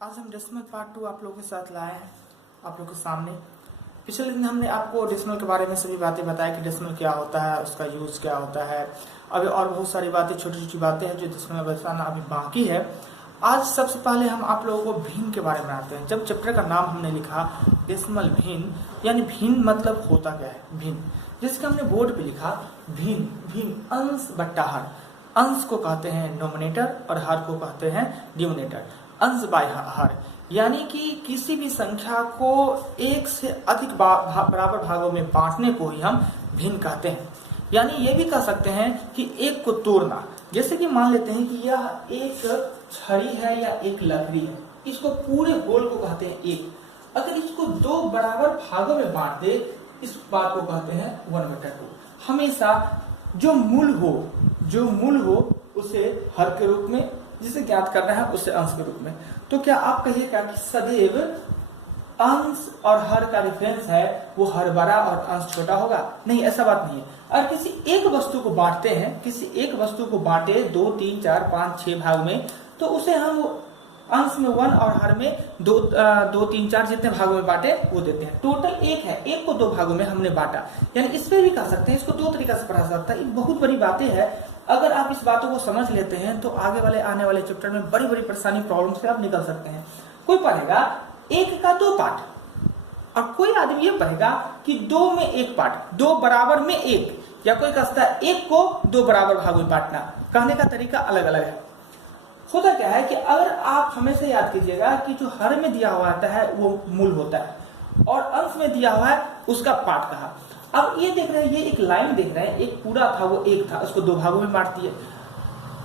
आज हम decimal part 2 आप लोगों के साथ लाए हैं आप लोगों के सामने। पिछले दिन हमने आपको डेसिमल के बारे में सभी बातें बताया कि डेसिमल क्या होता है, उसका यूज़ क्या होता है। अभी और बहुत सारी बातें, छोटी छोटी बातें हैं जो डेसिमल में बताना अभी बाकी है। आज सबसे पहले हम आप लोगों को भिन्न के बारे में आते हैं। जब चैप्टर का नाम हमने लिखा डेसिमल भिन्न, यानी भिन्न मतलब होता क्या है भिन्न, जिसका हमने बोर्ड पे लिखा भिन्न। भिन्न अंश बट्टा हर, अंश को कहते हैं नोमिनेटर और हर को कहते हैं डिनोमिनेटर। अंश बाय हर यानी कि किसी भी संख्या को एक से अधिक बराबर भागों में बांटने को ही हम भिन्न कहते हैं। यानी ये भी कह सकते हैं कि एक को तोड़ना। जैसे कि मान लेते हैं कि यह एक छड़ी है या एक लकड़ी है, इसको पूरे होल को कहते हैं एक। अगर इसको दो बराबर भागों में बांट दे, इस बात को कहते हैं 1/2। हमेशा जो मूल हो उसे हर के रूप में, जिसे ज्ञात करना है उसे अंश के रूप में। तो क्या आप कहिएगा कि सदैव अंश और हर का डिफरेंस है वो हर बड़ा और अंश छोटा होगा? नहीं, ऐसा बात नहीं है। अगर किसी एक वस्तु को बांटते हैं, किसी एक वस्तु को बांटे 2, 3, 4, 5, 6 भाग में, तो उसे हम अंश में 1 और हर में 2, 3, 4 जितने भागों में बांटे वो देते हैं। टोटल एक है, एक को 2 भागों में हमने बांटा। यानी इसमें भी कह सकते हैं, इसको 2 तरीका से पढ़ा सकता है। ये बहुत बड़ी बातें हैं। अगर आप इस बातों को समझ लेते हैं तो आने वाले चैप्टर में बड़ी बड़ी परेशानी, प्रॉब्लम से आप निकल सकते हैं। कोई पढ़ेगा 1 का 2 पार्ट, और कोई आदमी ये पढ़ेगा कि 2 में 1 पार्ट, 2 बराबर में 1, या कोई कहता है 1 को 2 बराबर भागों में बांटना। कहने का तरीका अलग अलग है। होता क्या है कि अगर आप हमेशा याद कीजिएगा कि जो हर में दिया हुआ आता है वो मूल होता है, और अंश में दिया हुआ है उसका पार्ट कहा। अब ये देख रहे हैं, ये एक लाइन देख रहे हैं, एक पूरा था वो एक था, उसको 2 भागों में बांट दिए।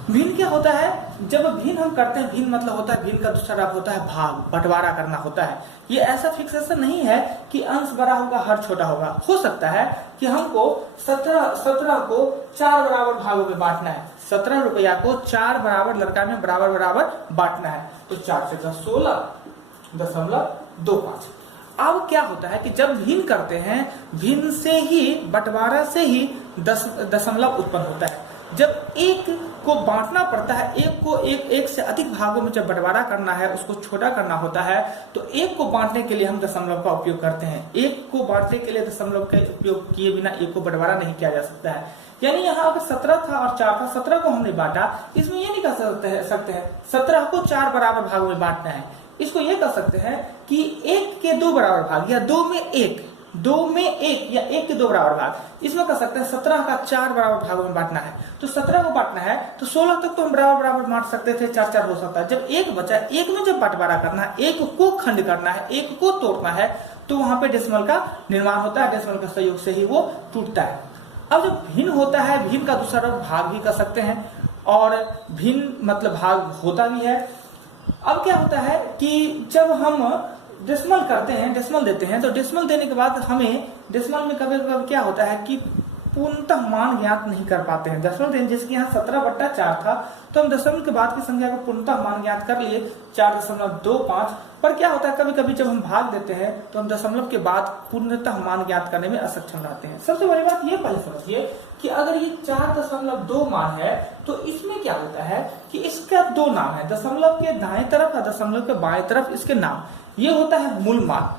भिन्न क्या होता है? जब भिन्न हम करते हैं, भिन्न मतलब होता है, भिन्न का दूसरा अर्थ होता है भाग, बंटवारा करना होता है। ये ऐसा फिक्सेशन नहीं है कि अंश बड़ा होगा हर छोटा होगा। हो सकता है कि हमको 17 को 4 बराबर भागों में बांटना है। 17 रुपया को 4 बराबर लड़का में बराबर बांटना है। तो 4 से 10 16.25। अब क्या होता है कि जब भिन्न करते हैं, भिन्न से ही, बंटवारा से ही दशमलव उत्पन्न होता है। जब एक को बांटना पड़ता है, एक को एक से अधिक भागों में जब बंटवारा करना है, उसको छोटा करना होता है, तो एक को बांटने के लिए हम दशमलव का उपयोग करते हैं। एक को बांटने के लिए दशमलव का उपयोग किए बिना एक को बंटवारा नहीं किया जा सकता है। यानी यहाँ अगर 17 था और 4 था, 17 को हमने बांटा, इसमें ये नहीं कह सकते हैं 17 को 4 बराबर भागों में बांटना है। इसको ये कह सकते हैं कि 1 के 2 बराबर भाग, या 2 में 1 या 1 के 2 बराबर भाग। इसमें कह सकते हैं 17 का 4 बराबर भागों में बांटना है। तो 17 को बांटना है तो 16 तक तो हम बराबर बांट सकते थे, 4 हो सकता है। जब 1 बचा, 1 में जब बंटवारा करना है, 1 को खंड करना है, 1 को तोड़ना है, तो वहां पे डेसिमल का निर्माण होता है। डेसिमल के सहयोग से ही वो टूटता है। अब जब भिन्न होता है, भिन्न का दूसरा रूप भाग भी कर सकते हैं, और भिन्न मतलब भाग होता भी है। अब क्या होता है कि जब हम डेसिमल करते हैं, डेसिमल देते हैं, तो डेसिमल देने के बाद हमें डेसिमल में कभी कभी क्या होता है कि पूर्णतः मान ज्ञात नहीं कर पाते हैं। दशमलव देने, जैसे कि यहाँ 17/4 था, तो हम दशमलव के बाद की संख्या को पूर्णतः मान ज्ञात कर लिए 4.25। पर क्या होता है, कभी कभी जब हम भाग देते हैं तो हम दशमलव के बाद पूर्णतः मान ज्ञात करने में असक्षम रहते हैं। सबसे बड़ी बात ये पहले समझिए कि अगर ये 4.2 मान है, तो इसमें क्या होता है कि इसका 2 नाम है। दशमलव के दाएं तरफ और दशमलव के बाएं तरफ इसके नाम। ये होता है मूल मान,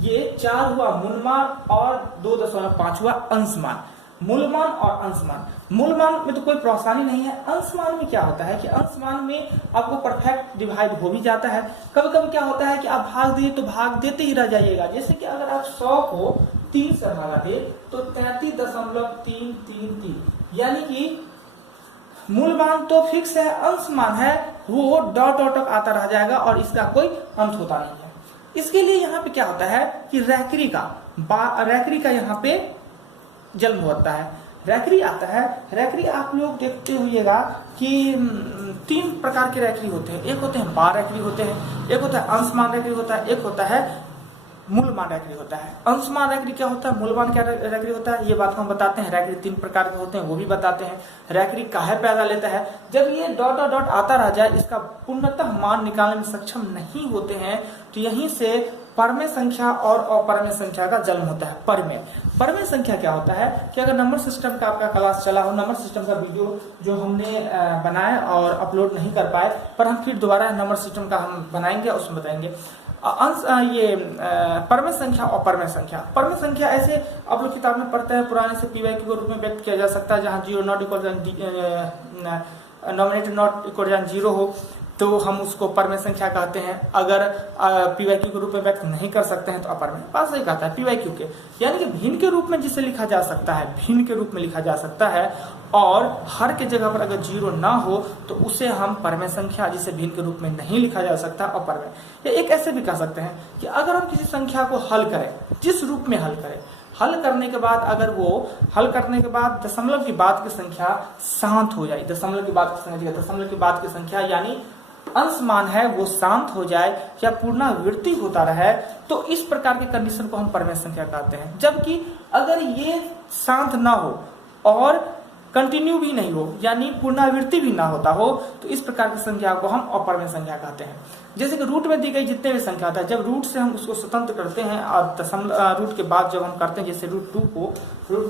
ये 4 हुआ मूल मान, और 2.5 हुआ अंश मान। मूल मान और अंश मान। मूल मान में तो कोई परेशानी नहीं है। अंश मान में क्या होता है कि अंश मान में आपको परफेक्ट डिवाइड हो भी जाता है। कभी कभी क्या होता है कि आप भाग दिए तो भाग देते ही रह जाइएगा। जैसे कि अगर आप 100 को 3 से भागा दे तो 33.333, यानी कि मूल मान तो फिक्स है, अंश मान है वो डॉट आता रह जाएगा और इसका कोई अंत होता नहीं है। इसके लिए यहाँ पे क्या होता है कि रैकरी का यहाँ पे जन्म होता है। रैकरी आता है। रैकरी आप लोग देखते हुएगा कि 3 प्रकार के रैकरी होते हैं। एक होते हैं बार रैकरी होते हैं, एक होता है अंश मान रैकरी होता है, एक होता है मूल मान रैकरी होता है। अंश मान रैकरी क्या होता है, मूल मान क्या रैकरी होता है, ये बात हम बताते हैं। रैकरी 3 प्रकार के होते हैं, वो भी बताते हैं। रैकरी काहे पैदा लेता है, जब ये डॉट आता रह जाए, इसका पूर्णतः मान निकालने में सक्षम नहीं होते हैं, तो यहीं से परमेय संख्या और अपरमेय संख्या का जन्म होता है। परमेय संख्या क्या होता है कि अगर नंबर सिस्टम का आपका क्लास चला हो, नंबर सिस्टम का वीडियो जो हमने बनाया और अपलोड नहीं कर पाए, पर हम फिर दोबारा नंबर सिस्टम का हम बनाएंगे, उसमें बताएंगे ये परमेय संख्या और परमेय संख्या। परमेय संख्या ऐसे आप लोग किताब में पढ़ते हैं, पुराने से PYQ के रूप में व्यक्त किया जा सकता है, जहाँ zero not equal nominator not equal 0 हो तो हम उसको परमेय संख्या कहते हैं। अगर PYQ के रूप में व्यक्त नहीं कर सकते हैं तो अपरमेय। बात सही कहता है PYQ के, यानी कि भिन्न के रूप में जिसे लिखा जा सकता है, भिन्न के रूप में लिखा जा सकता है, और हर के जगह पर अगर 0 ना हो तो उसे हम परमेय संख्या, जिसे भिन्न के रूप में नहीं लिखा जा सकता, अपरमेय। या एक ऐसे भी कह सकते हैं कि अगर हम किसी संख्या को हल करें, जिस रूप में हल करें, हल करने के बाद अगर वो हल करने के बाद दशमलव की बाद की संख्या शांत हो जाए, दशमलव की बाद की संख्या यानी अंश मान है वो शांत हो जाए या पुनरावृत्ति होता रहे, तो इस प्रकार के कंडीशन को हम परमेय संख्या कहते हैं। जबकि अगर ये शांत ना हो और कंटिन्यू भी नहीं हो, यानी पुनरावृत्ति भी ना होता हो, तो इस प्रकार की संख्या को हम अपरमेय संख्या कहते हैं। जैसे कि रूट में दी गई जितने भी संख्या था, जब रूट से हम उसको स्वतंत्र करते हैं और रूट के बाद जब हम करते हैं, जैसे रूट टू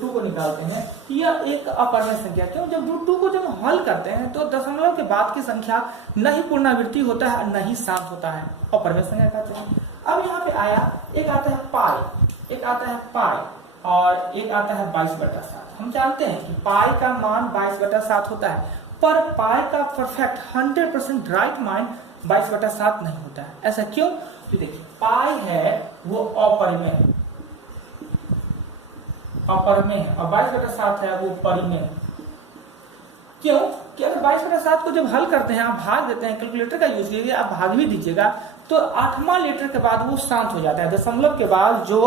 को निकालते हैं, यह एक अपरमेय संख्या। क्यों? जब रूट 2 को जब हम हल करते हैं तो दशमलव के बाद की संख्या न ही पुनरावृत्ति होता है न ही शांत होता है, अपरमेय संख्या कहते हैं। अब यहाँ पे आया, एक आता है पाई, और एक आता है 22/7। हम जानते हैं कि पाई का मान 22/7 होता है, पर पाई का परफेक्ट 100% राइट मान 22/7 नहीं होता है। ऐसा क्यों? तो देखिए, पाई है वो अपरिमेय है, और 22/7 है वो परिमेय। क्यों? कि अगर 22/7 को जब हल करते हैं, आप भाग देते हैं, कैलकुलेटर का यूज कीजिए, आप भाग भी दीजिएगा, तो 8वां लेटर के बाद वो शांत हो जाता है। दशमलव के बाद जो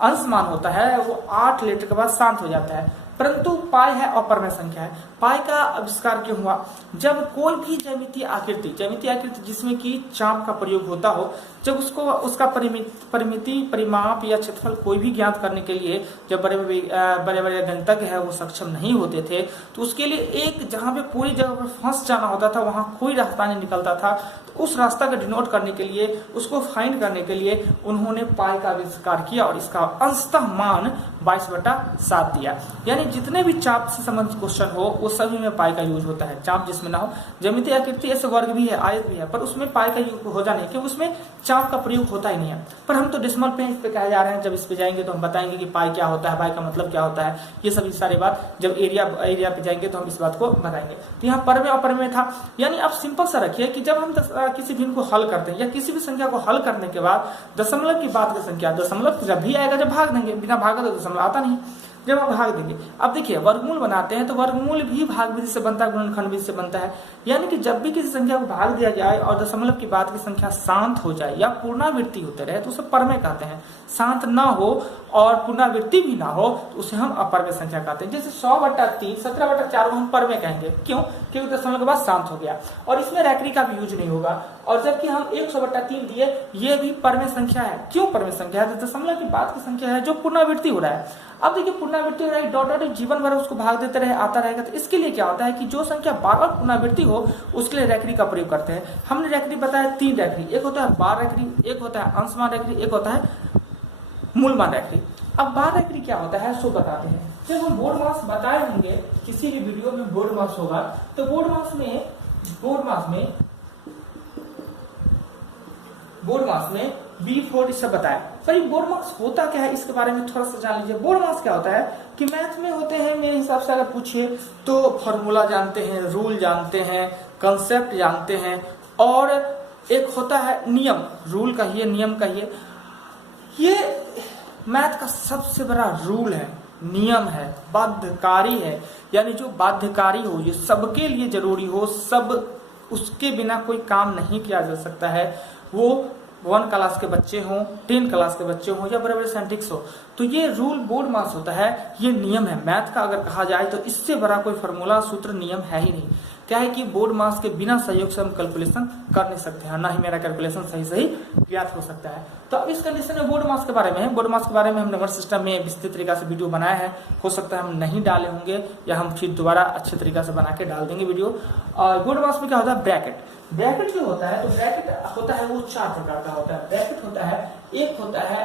अंश मान होता है वो 8 लेटर के बाद शांत हो जाता है। परंतु पाई है अपरमेय संख्या है। पाई का आविष्कार क्यों हुआ? जब कोई भी ज्यामितीय आकृति जिसमें कि चाप का प्रयोग होता हो, जब उसका परिमिति, परिमाप या क्षेत्रफल कोई भी ज्ञात करने के लिए जब बड़े बड़े गणितज्ञ है वो सक्षम नहीं होते थे, तो उसके लिए एक जहाँ पे पूरी जगह पर फंस जाना होता था, वहाँ कोई रास्ता नहीं निकलता था, तो उस रास्ता को डिनोट करने के लिए, उसको फाइंड करने के लिए उन्होंने पाई का आविष्कार किया और इसका अंशतः मान 22/7 दिया। यानी जितने भी चाप से संबंधित क्वेश्चन हो वो सभी में पाई का यूज होता है। चाप जिसमें ना हो, ज्यामितीय आकृति ऐसे वर्ग भी है, आयत भी है, पर उसमें पाई का यूज हो जाने क्योंकि उसमें चाप का प्रयोग होता ही नहीं है। पर हम तो डेसिमल पे कहे जा रहे हैं, जब इस पे जाएंगे तो हम बताएंगे कि पाई क्या होता है, पाई का मतलब क्या होता है, ये सभी सारी बात जब एरिया पे जाएंगे तो हम इस बात को बताएंगे। तो यहाँ परमेय अपरमेय था, यानी आप सिंपल सा रखिए कि जब हम किसी भिन्न को हल करते हैं या किसी भी संख्या को हल करने के बाद दशमलव की बाद की संख्या, दशमलव जब भी आएगा जब भाग देंगे, बिना भागा तो दशमलव आता नहीं, जब आप भाग देंगे। अब देखिए, वर्गमूल बनाते हैं तो वर्गमूल भी भाग विधि से बनता है, गुणनखंड विधि से बनता है। यानी कि जब भी किसी संख्या को भाग दिया जाए और दशमलव की बाद की संख्या शांत हो जाए या पुनरावृत्ति होते रहे तो उसे परमेय कहते हैं। शांत ना हो और पुनरावृत्ति भी ना हो तो उसे हम अपरमेय संख्या कहते हैं। जैसे 100/3, 17/4 को हम परमेय कहेंगे। क्यों? क्योंकि दशमलव के बाद शांत हो गया और इसमें रैकरी का भी यूज नहीं होगा। और जबकि हम 100/3 दिए, ये भी परमेय संख्या है। क्यों परमेय संख्या है? दशमलव की बाद की संख्या है जो पुनरावृत्ति हो रहा है। अब देखिए, पुनरावृत्ति हो रहा है, डॉट जीवन भर उसको भाग देते रहे, आता रहेगा। तो इसके लिए क्या होता है कि जो संख्या बार-बार पुनरावृत्ति हो उसके लिए रैकरी का प्रयोग करते हैं। हमने रैकरी बताया 3 रैकरी, एक होता है बार रैकरी, एक होता है अंशमान रैकरी, एक होता है मूलमान रैकरी। अब बार रैकरी क्या होता है सो बताते हैं। जब हम बोर्ड मास बताए होंगे, किसी भी वीडियो में बोर्ड मास होगा, तो बोर्ड मास में B4 इससे बताया। पर बोर्ड मास होता क्या है इसके बारे में थोड़ा सा जान लीजिए। बोर्ड मास क्या होता है कि मैथ में होते हैं, मेरे हिसाब से अगर पूछिए तो फॉर्मूला जानते हैं, रूल जानते हैं, कंसेप्ट जानते हैं, और एक होता है नियम, रूल कहिए, नियम कहिए। ये मैथ का सबसे बड़ा रूल है, नियम है, बाध्यकारी है। यानी जो बाध्यकारी हो, ये सबके लिए जरूरी हो, सब उसके बिना कोई काम नहीं किया जा सकता है। वो 1 क्लास के बच्चे हों, 10 क्लास के बच्चे हों या बड़े बड़े साइंटिस्ट हो, तो ये रूल बोर्ड मास होता है, ये नियम है मैथ का। अगर कहा जाए तो इससे बड़ा कोई फार्मूला, सूत्र, नियम है ही नहीं। क्या है कि बोर्ड मास के बिना सहयोग से हम कैलकुलेशन कर नहीं सकते हैं, ना ही मेरा कैलकुलेशन सही ज्ञात हो सकता है। तो अब इस कंडीशन में बोर्ड मास के बारे में है, बोर्ड मास के बारे में हम नंबर सिस्टम में विस्तृत तरीका से वीडियो बनाया है। हो सकता है हम नहीं डाले होंगे या हम फिर दोबारा अच्छे तरीका से बना के डाल देंगे वीडियो। और बोर्ड मास में क्या होता है, ब्रैकेट जो होता है, तो ब्रैकेट होता है वो 4 प्रकार का होता है। ब्रैकेट होता है, एक होता है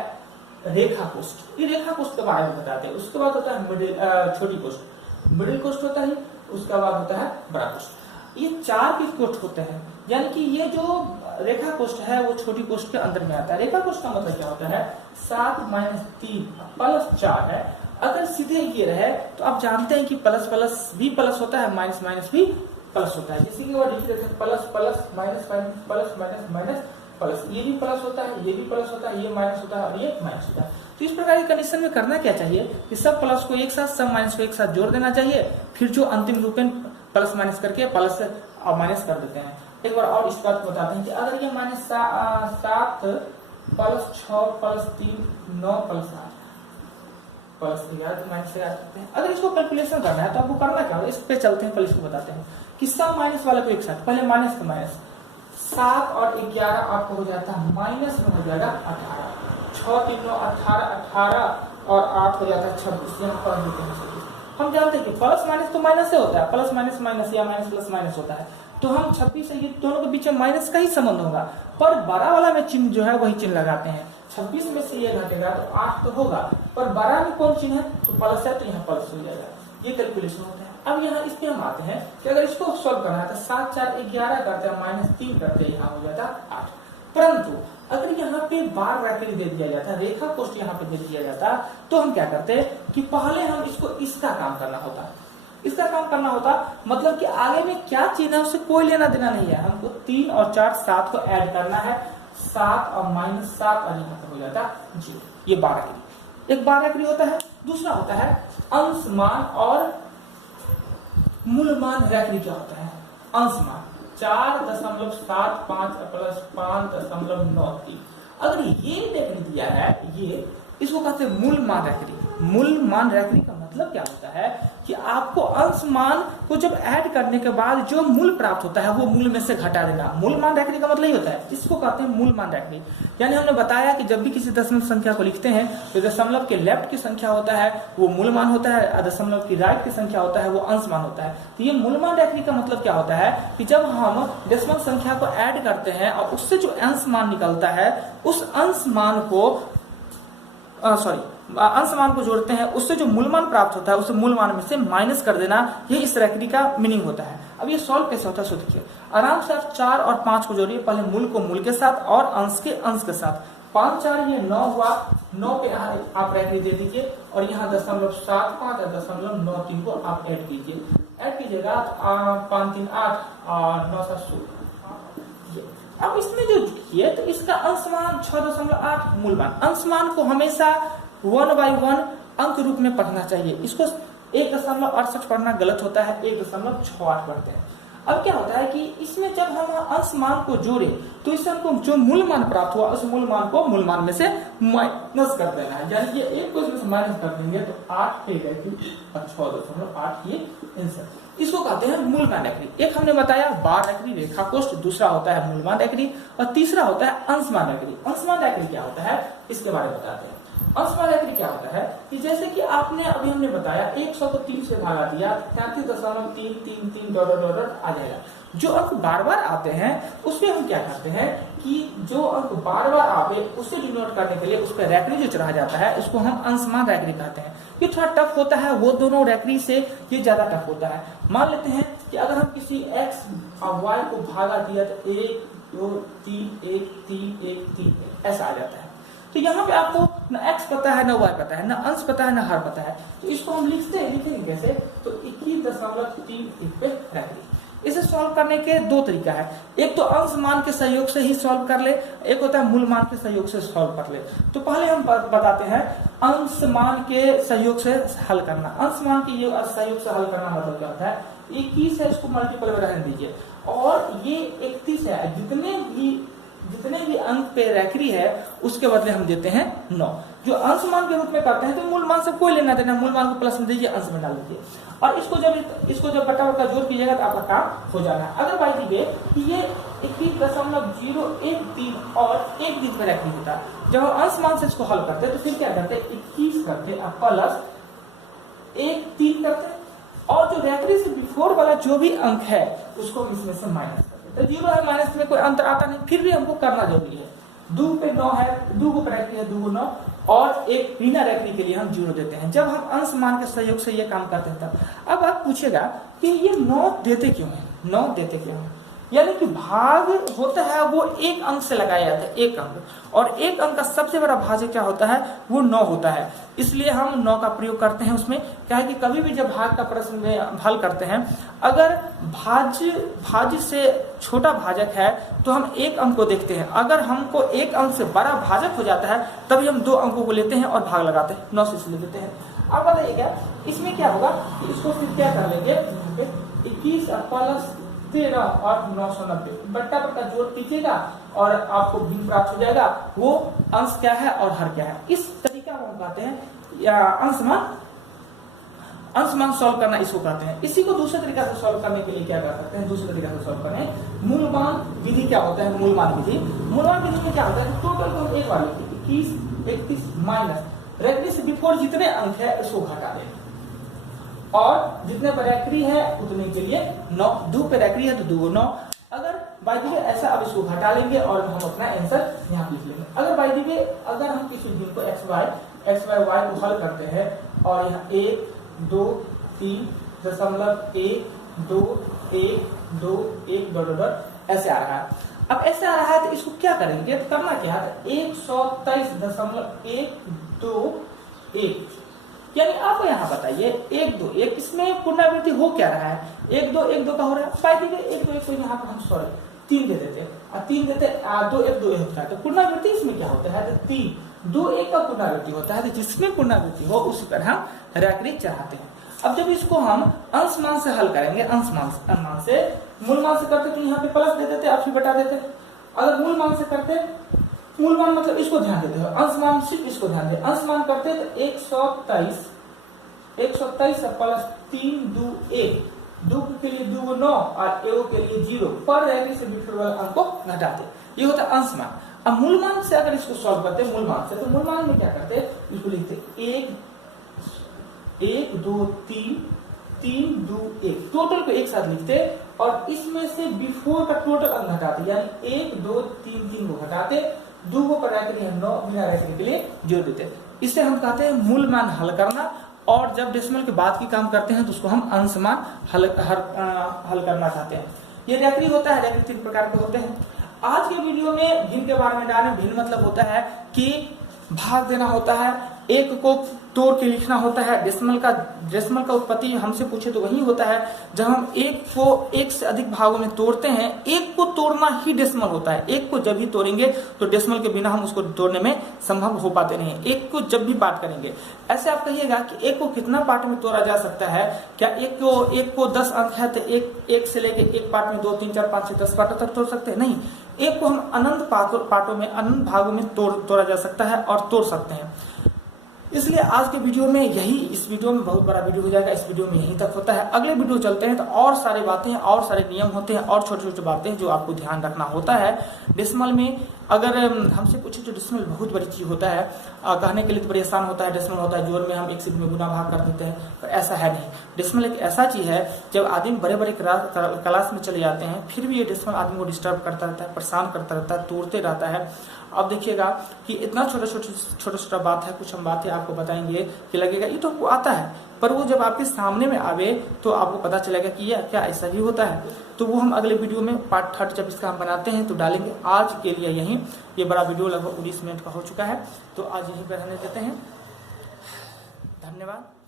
रेखा कोष्ठ, ये रेखा कोष्ठ के बारे में बताते हैं। उसके बाद होता है छोटी कोष्ठ, मिडिल कोष्ठ होता है, उसके बाद होता है बड़ा कोष्ठ। ये 4 के कोष्ठ होते हैं, यानी कि ये जो रेखा कोष्ठ है वो छोटी कोष्ठ के अंदर में आता है। रेखा कोष्ठ का मतलब क्या होता है, 7 - 3 + 4 है। अगर सीधे ये रहे तो आप जानते हैं कि प्लस प्लस भी प्लस होता है, माइनस माइनस भी प्लस होता है। जैसे कि वो लिख देते हैं plus plus minus minus plus minus minus plus, ये भी प्लस होता है, ये भी प्लस होता है, ये माइनस होता है और ये माइनस होता है। तो इस प्रकार की कंडीशन में करना क्या चाहिए कि सब प्लस को एक साथ, सब माइनस को एक साथ जोड़ देना चाहिए, फिर जो अंतिम रूप में प्लस माइनस करके प्लस और माइनस कर देते हैं। एक बार और इस बात को बताते हैं कि अगर ये -7 + 6 + 3 9 + 8 प्लस 11 माइनस 11 करते हैं। अगर इसको कैलकुलेशन करना है तो आपको करना क्या होगा, इस पे चलते हैं, पहले इसको बताते हैं कि सब माइनस वाले को एक साथ, पहले माइनस का माइनस, 7 और 11 आपको हो जाता है माइनस में हो जाएगा 18, 6 × 3 = 18, 18 और 8 हो जाता है 26। हम जानते हैं कि प्लस माइनस तो माइनस से होता है, प्लस माइनस माइनस या माइनस प्लस माइनस होता है, तो हम 26 से ये दोनों के बीच में माइनस का ही संबंध होगा, पर बड़ा वाला में चिन्ह जो है वही चिन्ह लगाते हैं। 26 में से ये घटेगा तो 8 तो होगा, पर बड़ा में कौन चिन्ह है तो प्लस है, तो यहाँ प्लस हो जाएगा। ये कैलकुलेशन होता है। अब यहाँ इस पे हम आते हैं कि अगर इसको सॉल्व करना है तो 7 × 4 = 11 करते हैं, -3 करते हैं, यहाँ हो जाता है 8। परंतु अगर यहाँ पे बार ब्रैकेट दे दिया जाता, रेखा कोष्ठ यहाँ पे दे दिया जाता, तो हम क्या करते हैं कि पहले हम इसको इसका काम करना होता, इसका काम करना होता, मतलब कि आगे में क्या चिन्ह है उससे कोई लेना देना नहीं है। हमको 3 और 4 7 को ऐड करना है, 7 और -7 और यहाँ पे हो जाता 0। ये बार ब्रैकेट, एक बार ब्रैकेट होता है। दूसरा होता है अंश मान और मूल मान ब्रैकेट। क्या होता है अंश मान, 4.75 + 5.93। अगर ये ब्रैकेट दिया है, ये इसको कहते हैं मूल मान रैखरी। मूल मान रैखरी का मतलब क्या होता है कि आपको अंश मान को जब ऐड करने के बाद जो मूल प्राप्त होता है वो मूल में से घटा देना। मूल मान रैखरी का मतलब ये होता है, इसको कहते हैं मूल मान रैखरी। यानी हमने बताया कि जब भी किसी दशमलव संख्या को लिखते हैं तो दशमलव के लेफ्ट की संख्या होता है वो मूल मान होता है, दशमलव की राइट की संख्या होता है वो अंश मान होता है। तो ये मूल मान रैखरी का मतलब क्या होता है कि जब हम दशमलव संख्या को ऐड करते हैं और उससे जो अंश मान निकलता है उस अंश मान को अंश मान को जोड़ते हैं, उससे जो मूल मान प्राप्त होता है उसे मूल मान में से माइनस कर देना, ये इस रैखरी का मीनिंग होता है। अब ये सॉल्व कैसे होता है सो देखिए, आराम से आप 4 और 5 को जोड़िए, पहले मूल को मूल के साथ और अंश के अंश के साथ। 5 × 4 ये 9 हुआ, 9 पे आप रैखरी दे दीजिए और यहाँ 0.75 और 0.93 को आप ऐड कीजिए। ऐड कीजिएगा 5 × 3 = 8 और 9 × 7 16। अब इसमें जो किए तो इसका अंश मान 6.8 मूल मान। अंश मान को हमेशा 1/1 अंक रूप में पढ़ना चाहिए। इसको 1.68 पढ़ना गलत होता है, 1.68 पढ़ते हैं। अब क्या होता है कि इसमें जब हम अंश मान को जोड़े तो इससे हमको जो मूल मान प्राप्त हुआ उस मूल मान को मूल मान में से माइनस कर देना है, यानी कि 1 को इसमें से माइनस कर देंगे तो 8 पे रहेगी और 6.8 ये आंसर। इसको कहते हैं मूल मान रैखरी। एक हमने बताया बार रैखरी, रेखा कोष्ठ, दूसरा होता है मूल मान रैखरी और तीसरा होता है अंश मान रैखरी। अंश मान रैखरी क्या होता है इसके बारे में बताते हैं। अंश मान रैखरी क्या होता है कि जैसे कि आपने अभी हमने बताया 100 को 3 से भागा दिया, 33.333 आ जाएगा। जो अंक बार बार आते हैं उसमें हम क्या करते हैं कि जो अंक बार बार आवे उसे डिनोट करने के लिए उस पर रैखरी जो चढ़ा जाता है उसको हम अंश मान रैखरी कहते हैं। ये थोड़ा टफ होता है, वो दोनों रैखरी से ये ज्यादा टफ होता है। मान लेते हैं कि अगर हम किसी x और y को भागा दिया तो 1 2 3 1 3 1 3 ऐसा आ जाता है। तो यहाँ पे आपको न x पता है, न y पता है, न अंश पता है, न हर पता है, तो इसको हम लिखेंगे कैसे तो 21.31 पे रैखरी। इसे सॉल्व करने के 2 तरीका है, एक तो अंश मान के सहयोग से ही सॉल्व कर ले, एक होता है मूल मान के सहयोग से सॉल्व कर ले। तो पहले हम बताते हैं अंश मान के सहयोग से हल करना। अंश मान के सहयोग से हल करना मतलब क्या होता है, 21 है इसको मल्टीपल में रहने दीजिए और ये 31 है, जितने भी अंक पे रैखरी है उसके बदले हम देते हैं 9। जो अंश मान के रूप में करते हैं तो मूल मान से कोई लेना देना, मूल मान को प्लस में दीजिए, अंश में डाल दीजिए और इसको जब बटा जोड़ कीजिएगा तो आपका काम हो जाना है। अगर बाई दी गई कि ये 21.013 और 1 दिन पे रैखरी होता है, जब हम अंश मान से इसको हल करते हैं तो फिर क्या करते हैं 21 करते हैं प्लस 1 3 करते हैं और जो रैखरी से बिफोर वाला जो भी अंक है उसको इसमें से माइनस तो 0 है, माइनस में कोई अंतर आता नहीं, फिर भी हमको करना जरूरी है। 2 पे 9 है, 2 को रैखरी है, 2 को 9 और एक बिना रैखनी के लिए हम 0 देते हैं। जब हम अंश मान के सहयोग से ये काम करते हैं तब। अब आप पूछेगा कि ये 9 देते क्यों है, 9 देते क्यों है? यानी कि भाग होता है वो एक अंक से लगाया जाता है, एक अंक, और एक अंक का सबसे बड़ा भाजक क्या होता है, वो 9 होता है। इसलिए हम 9 का प्रयोग करते हैं उसमें। क्या है कि कभी भी जब भाग का प्रश्न में हल करते हैं, अगर भाज्य से छोटा भाजक है तो हम एक अंक को देखते हैं। अगर हमको एक अंक से बड़ा भाजक हो जाता है तभी हम 2 अंकों को लेते हैं और भाग लगाते हैं, 9 से इसलिए देते हैं। अब बताइए क्या इसमें क्या होगा कि इसको फिर क्या कर लेंगे, 21 प्लस 13 और 990 बट्टा बट्टा जोड़ कीजिएगा और आपको भिन्न प्राप्त हो जाएगा। वो अंश क्या है और हर क्या है। इस तरीका को हम कहते हैं या अंश मान सॉल्व करना, इसको कहते हैं। इसी को दूसरे तरीका से सॉल्व करने के लिए क्या कर सकते हैं, दूसरे तरीका से सॉल्व करें। मूलमान विधि क्या होता है, मूलमान विधि। मूलमान विधि में क्या होता है, टोटल को एक बार लिखिए, 21, 31 माइनस रैखनी से बिफोर जितने अंक है उसको घटा दें, और जितने पर रैखनी है उतने के लिए 9, 2 पे रैखनी है तो 2 9। अगर बाय द वे ऐसा अब इसको घटा लेंगे और हम अपना आंसर यहाँ लिख लेंगे। अगर बाय द वे अगर हम किसी दिन को x y को हल करते हैं और यहाँ 1 2 3 दशमलव 1 2 1 2 1 डॉट ऐसे आ रहा है। अब ऐसे आ रहा है तो इसको क्या करेंगे, तो करना क्या है, 123.121, यानी आप यहाँ बताइए 1 2 1 इसमें पुनरावृत्ति हो क्या रहा है, 1 2 1 2 का हो रहा है। पाई 1 2 1 को यहाँ पर हम सॉरी 3 दे देते और 3 देते 2 1 2 1 होता है। तो पुनरावृत्ति इसमें क्या होता है, तो 3 2 1 का पुनरावृत्ति होता है। तो जिसमें पुनरावृत्ति हो उसी पर हम रैखनी चढ़ाते हैं। अब जब इसको हम अंश मान से हल करेंगे, अंश मान से मूल मान से करते तो यहाँ पे प्लस दे देते, आप फिर बटा देते। अगर मूल मान से करते, मूल मान मतलब इसको ध्यान देते हो, अंश मान सिर्फ इसको ध्यान दे, अंश मान करते तो 123 प्लस 3 2 1, 2 के लिए 2 9 और 1 के लिए 0 पर रैखनी से बिफोर वाला अंक को घटाते, ये होता है अंश मान। अब मूल मान से अगर इसको सॉल्व करते मूल मान से, तो मूल मान में क्या करते, इसको लिखते 1 2 3 3 2 1, टोटल को एक साथ लिखते और इसमें से बिफोर का टोटल अंक घटाते, यानी 1 2 3 3 को घटाते, 2 को पर रैखनी है 9, बिना रैखनी के लिए जोड़ देते। इससे हम कहते हैं मूल मान हल करना। और जब डेसिमल के बाद की काम करते हैं तो उसको हम अंश मान हल करना चाहते हैं। ये रैखनी होता है, रैखनी 3 प्रकार के होते हैं। आज के वीडियो में भिन्न के बारे में डालें। भिन्न मतलब होता है कि भाग देना होता है, एक को तोड़ के लिखना होता है। डेसिमल का उत्पत्ति हमसे पूछे तो वही होता है जब हम एक को एक से अधिक भागों में तोड़ते हैं। एक को तोड़ना ही डेसिमल होता है। एक को जब भी तोड़ेंगे तो डेसिमल के बिना हम उसको तोड़ने में संभव हो पाते नहीं। एक को जब भी पार्ट करेंगे, ऐसे आप कहिएगा कि एक को कितना पार्ट में तोड़ा जा सकता है, क्या एक को 10 अंक है तो एक से लेके एक पार्ट में 2 3 4 5 6 10 पार्टों तक तोड़ सकते हैं? नहीं, एक को हम अनंत पार्टों में, अनंत भागों में तोड़ा जा सकता है और तोड़ सकते हैं। इसलिए आज के वीडियो में इस वीडियो में बहुत बड़ा वीडियो हो जाएगा, इस वीडियो में यहीं तक होता है। अगले वीडियो चलते हैं तो और सारी बातें हैं, और सारे नियम होते हैं, और छोटे छोटे बातें जो आपको ध्यान रखना होता है डेसिमल में। अगर हमसे पूछे तो डेसिमल बहुत बड़ी चीज होता है, कहने के लिए तो बड़ी आसान होता है। डेसिमल होता है जोड़ में हम एक से में गुना भाग कर देते हैं, पर ऐसा है नहीं। डेसिमल एक ऐसा चीज है, जब आदमी बड़े बड़े क्लास में चले जाते हैं फिर भी ये डेसिमल आदमी को डिस्टर्ब करता रहता है, परेशान करता रहता है, तोड़ते रहता है। अब देखिएगा कि इतना छोटा बात है, कुछ हम बातें आपको बताएंगे कि लगेगा ये तो आपको आता है, पर वो जब आपके सामने में आवे तो आपको पता चलेगा कि ये क्या ऐसा भी होता है। तो वो हम अगले वीडियो में पार्ट 3 जब इसका हम बनाते हैं तो डालेंगे। आज के लिए यही, ये बड़ा वीडियो लगभग 19 मिनट का हो चुका है, तो आज यहीं पर रहने देते हैं। धन्यवाद।